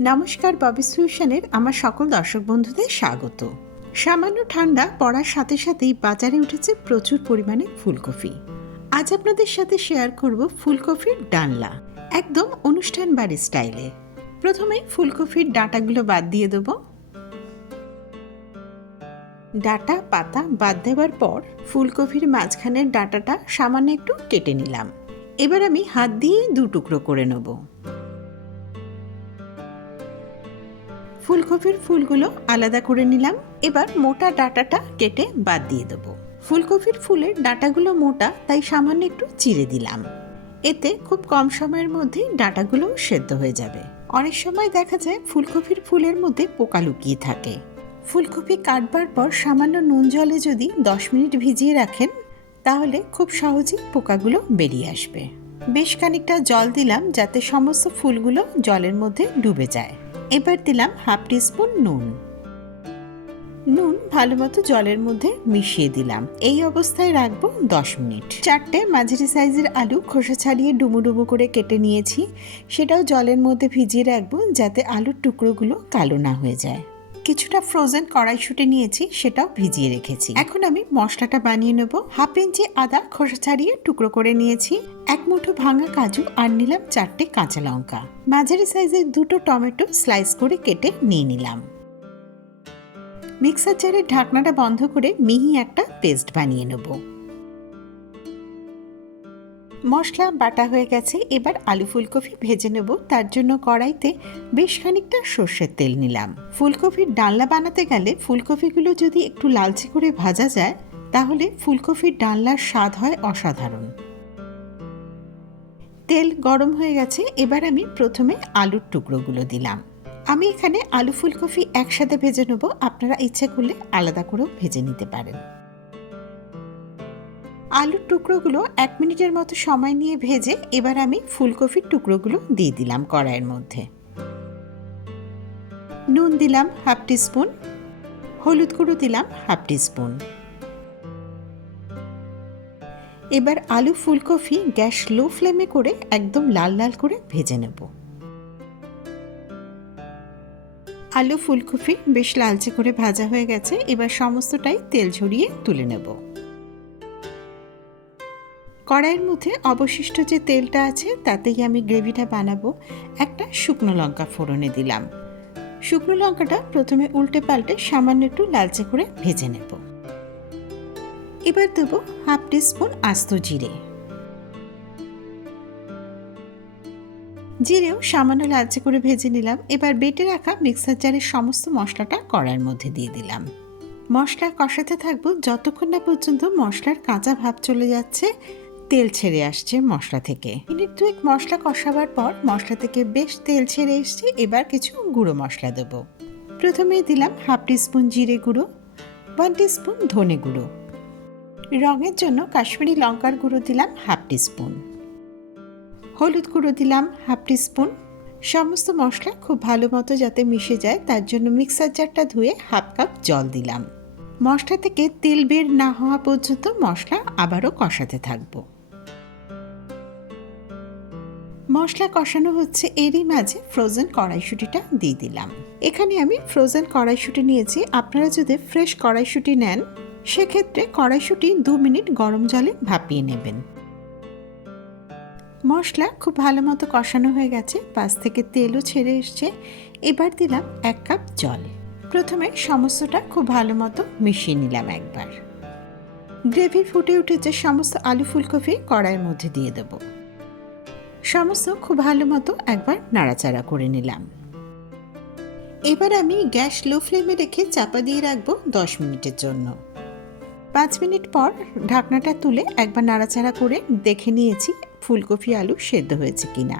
নমস্কার ববি সলিউশনের আমার সকল দর্শক বন্ধুদের স্বাগত। সামান্য ঠান্ডা পড়ার সাথে সাথেই বাজারে উঠেছে প্রচুর পরিমাণে ফুলকপি। আজ আপনাদের সাথে শেয়ার করব ফুলকপির ডানলা, একদম অনুষ্ঠান বাড়ির স্টাইলে প্রথমে ফুলকপির ডাঁটাগুলো বাদ দিয়ে দেবো। ডাটা, পাতা বাদ দেওয়ার পর ফুলকপির মাঝখানের ডাটাটা সামান্য একটু কেটে নিলাম। এবার আমি হাত দিয়ে দু টুকরো করে নেব। ফুলকপির ফুলগুলো আলাদা করে নিলাম। এবার মোটা ডাটাটা কেটে বাদ দিয়ে দেবো। ফুলকপির ফুলের ডাটাগুলো মোটা, তাই সামান্য একটু চিড়ে দিলাম। এতে খুব কম সময়ের মধ্যে ডাটাগুলো সেদ্ধ হয়ে যাবে। অনেক সময় দেখা যায় ফুলকপির ফুলের মধ্যে পোকা লুকিয়ে থাকে। ফুলকপি কাটবার পর সামান্য নুন জলে যদি দশ মিনিট ভিজিয়ে রাখেন, তাহলে খুব সহজেই পোকাগুলো বেরিয়ে আসবে। বেশ খানিকটা জল দিলাম যাতে সমস্ত ফুলগুলো জলের মধ্যে ডুবে যায়। এবার দিলাম হাফ টিস্পুন নুন। নুন ভালো মতো জলের মধ্যে মিশিয়ে দিলাম। এই অবস্থায় রাখব দশ মিনিট। চারটে মাঝারি সাইজের আলু খোসা ছাড়িয়ে ডুমু ডুমু করে কেটে নিয়েছি। সেটাও জলের মধ্যে ভিজিয়ে রাখব যাতে আলুর টুকরোগুলো কালো না হয়ে যায়। কিছুটা ফ্রোজেন কড়াইশুঁটি নিয়েছি, সেটাও ভিজিয়ে রেখেছি। এখন আমি মশলাটা বানিয়ে নেব। হাফ ইঞ্চি আদা খোসা ছাড়িয়ে টুকরো করে নিয়েছি। এক মুঠো ভাঙা কাজু আর নিলাম চারটে কাঁচা লঙ্কা। মাঝারি সাইজের দুটো টমেটো স্লাইস করে কেটে নিয়ে নিলাম। মিক্সার জারের ঢাকনাটা বন্ধ করে মিহি একটা পেস্ট বানিয়ে নেব। মশলা বাটা হয়ে গেছে, এবার আলু ফুলকপি ভেজে নেব। তার জন্য কড়াইতে বেশ খানিকটা সর্ষের তেল নিলাম। ফুলকপির ডালনা বানাতে গেলে ফুলকপিগুলো যদি একটু লালচে করে ভাজা যায়, তাহলে ফুলকপির ডালনার স্বাদ হয় অসাধারণ। তেল গরম হয়ে গেছে, এবার আমি প্রথমে আলুর টুকরোগুলো দিলাম। আমি এখানে আলু ফুলকপি একসাথে ভেজে নেব, আপনারা ইচ্ছে করলে আলাদা করেও ভেজে নিতে পারেন। আলুর টুকরোগুলো এক মিনিটের মতো সময় নিয়ে ভেজে এবার আমি ফুলকপির টুকরোগুলো দিয়ে দিলাম কড়াইয়ের মধ্যে। নুন দিলাম হাফ টিস্পুন, হলুদ গুঁড়ো দিলাম হাফ টিস্পুন। এবার আলু ফুলকপি গ্যাস লো ফ্লেমে করে একদম লাল লাল করে ভেজে নেব। আলু ফুলকপি বেশ লালচে করে ভাজা হয়ে গেছে, এবার সমস্তটাই তেল ঝরিয়ে তুলে নেব। কড়াইয়ের মধ্যে অবশিষ্ট যে তেলটা আছে, তাতেই আমি গ্রেভিটা বানাবো। একটা শুকনো লঙ্কা ফোড়নে দিলাম। শুকনো লঙ্কাটা প্রথমে উল্টে পাল্টে সামান্য একটু লালচে করে ভেজে নেব। এবার দেবো হাফ টিস্পুন আস্ত জিরে। জিরেও সামান্য লালচে করে ভেজে নিলাম। এবার বেটে রাখা মিক্সার জারের সমস্ত মশলাটা কড়াইয়ের মধ্যে দিয়ে দিলাম। মশলা কষাতে থাকব যতক্ষণ না পর্যন্ত মশলার কাঁচা ভাব চলে যাচ্ছে। তেল ছেড়ে আসছে মশলা থেকে। মিনিট দুয়েক মশলা কষাবার পর মশলা থেকে বেশ তেল ছেড়ে এসছে, এবার কিছু গুঁড়ো মশলা দেব। প্রথমে দিলাম হাফ টিস্পুন জিরে গুঁড়ো ওয়ান টিস্পুন ধনে গুঁড়ো। রঙের জন্য কাশ্মীরি লঙ্কার গুঁড়ো দিলাম হাফ টিস্পুন। হলুদ গুঁড়ো দিলাম হাফ টিস্পুন। সমস্ত মশলা খুব ভালো মতো যাতে মিশে যায়, তার জন্য মিক্সার জারটা ধুয়ে হাফ কাপ জল দিলাম। মশলা থেকে তেল বের না হওয়া পর্যন্ত মশলা আবারও কষাতে থাকব। মশলা কষানো হচ্ছে এরই মাঝে ফ্রোজেন কড়াইশুটিটা দিয়ে দিলাম। এখানে আমি ফ্রোজেন কড়াইশুটি নিয়েছি। আপনারা যদি ফ্রেশ কড়াইশুটি নেন, সেক্ষেত্রে কড়াইশুটি দু মিনিট গরম জলে ভাপিয়ে নেবেন। মশলা খুব ভালো মতো কষানো হয়ে গেছে। পাশ থেকে তেলও ছেড়ে এসছে। এবার দিলাম এক কাপ জল। প্রথমে সমস্তটা খুব ভালো মতো মিশিয়ে নিলাম একবার। গ্রেভি ফুটে উঠেছে সমস্ত আলু ফুলকপি কড়াইয়ের মধ্যে দিয়ে দেবো। সমস্ত খুব ভালো মতো একবার নাড়াচাড়া করে নিলাম। এবার আমি গ্যাস লো ফ্লেমে রেখে চাপা দিয়ে রাখব দশ মিনিটের জন্য। পাঁচ মিনিট পর ঢাকনাটা তুলে একবার নাড়াচাড়া করে দেখে নিয়েছি ফুলকপি আলু সেদ্ধ হয়েছে কিনা।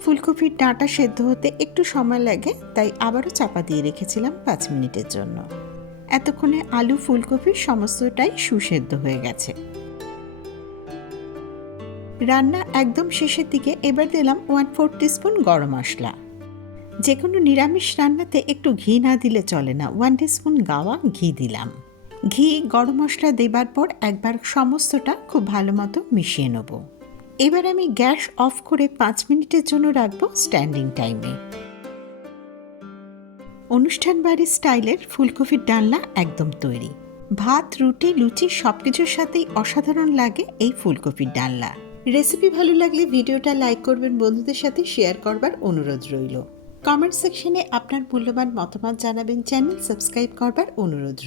ফুলকপির ডাঁটা সেদ্ধ হতে একটু সময় লাগে, তাই আবারও চাপা দিয়ে রেখেছিলাম পাঁচ মিনিটের জন্য। এতক্ষণে আলু ফুলকপির সমস্তটাই সুসেদ্ধ হয়ে গেছে। রান্না একদম শেষের দিকে এবার দিলাম ওয়ান ফোর টিস্পুন গরম মশলা। যে কোনো নিরামিষ রান্নাতে একটু ঘি না দিলে চলে না ওয়ান টিস্পুন গাওয়া ঘি দিলাম। ঘি, গরম মশলা দেবার পর একবার সমস্তটা খুব ভালো মতো মিশিয়ে নেব। এবার আমি গ্যাস অফ করে পাঁচ মিনিটের জন্য রাখব স্ট্যান্ডিং টাইমে অনুষ্ঠান বাড়ির স্টাইলের ফুলকপির ডালনা একদম তৈরি। ভাত, রুটি, লুচি সব কিছুর সাথেই অসাধারণ লাগে এই ফুলকপির ডালনা। রেসিপি ভালো লাগলে ভিডিওটা লাইক করবেন, বন্ধুদের সাথে শেয়ার করবার অনুরোধ রইল। কমেন্ট সেকশনে আপনার মূল্যবান মতামত জানাবেন চ্যানেল সাবস্ক্রাইব করবার অনুরোধ